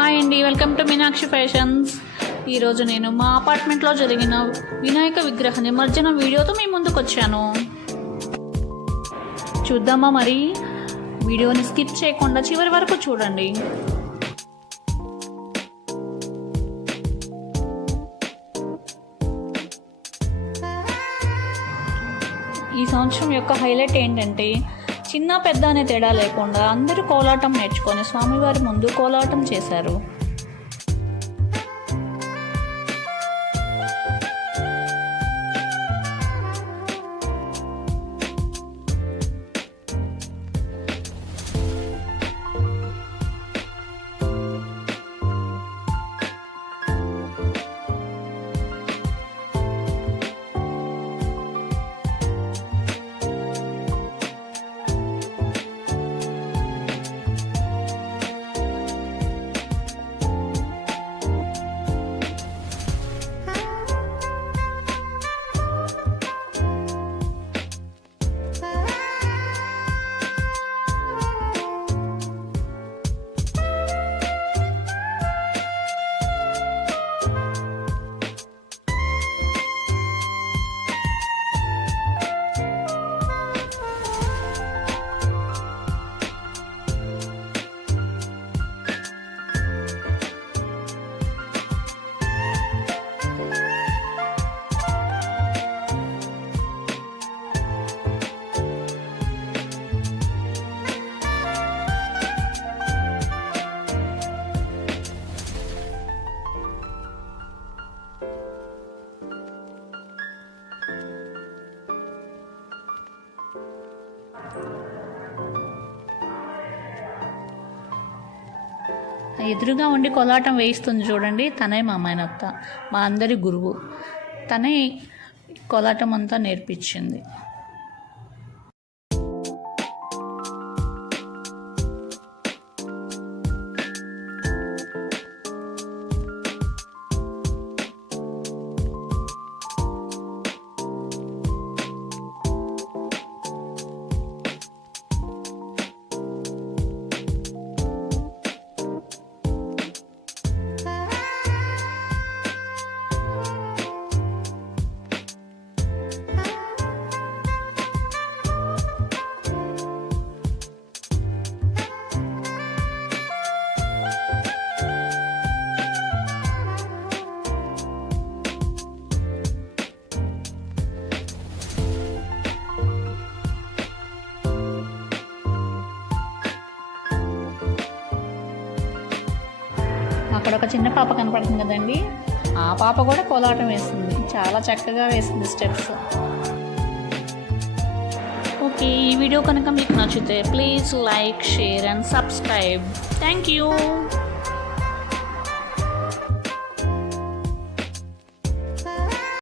Hi అండి, welcome to Meenakshi fashions. ఈరోజు నేను మా అపార్ట్మెంట్లో జరిగిన వినాయక విగ్రహ నిమజ్జనం వీడియోతో మీ ముందుకు వచ్చాను. చూద్దామా మరి? వీడియోని స్కిప్ చేయకుండా చివరి వరకు చూడండి. ఈ సంవత్సరం యొక్క హైలైట్ ఏంటంటే చిన్న పెద్ద అనే తేడా లేకుండా అందరూ కోలాటం నేర్చుకొని స్వామివారి ముందు కోలాటం చేశారు. ఎదురుగా ఉండి కోలాటం వేయిస్తుంది చూడండి, తనే మా అమ్మాయినత్త, మా అందరి గురువు. తనే కోలాటం అంతా నేర్పించింది. అక్కడ ఒక చిన్న పాప కనపడుతుంది కదండి, ఆ పాప కూడా కోలాటం వేస్తుంది. చాలా చక్కగా వేసింది స్టెప్స్. ఓకే, ఈ వీడియో కనుక మీకు నచ్చితే please like, share and subscribe. Thank you.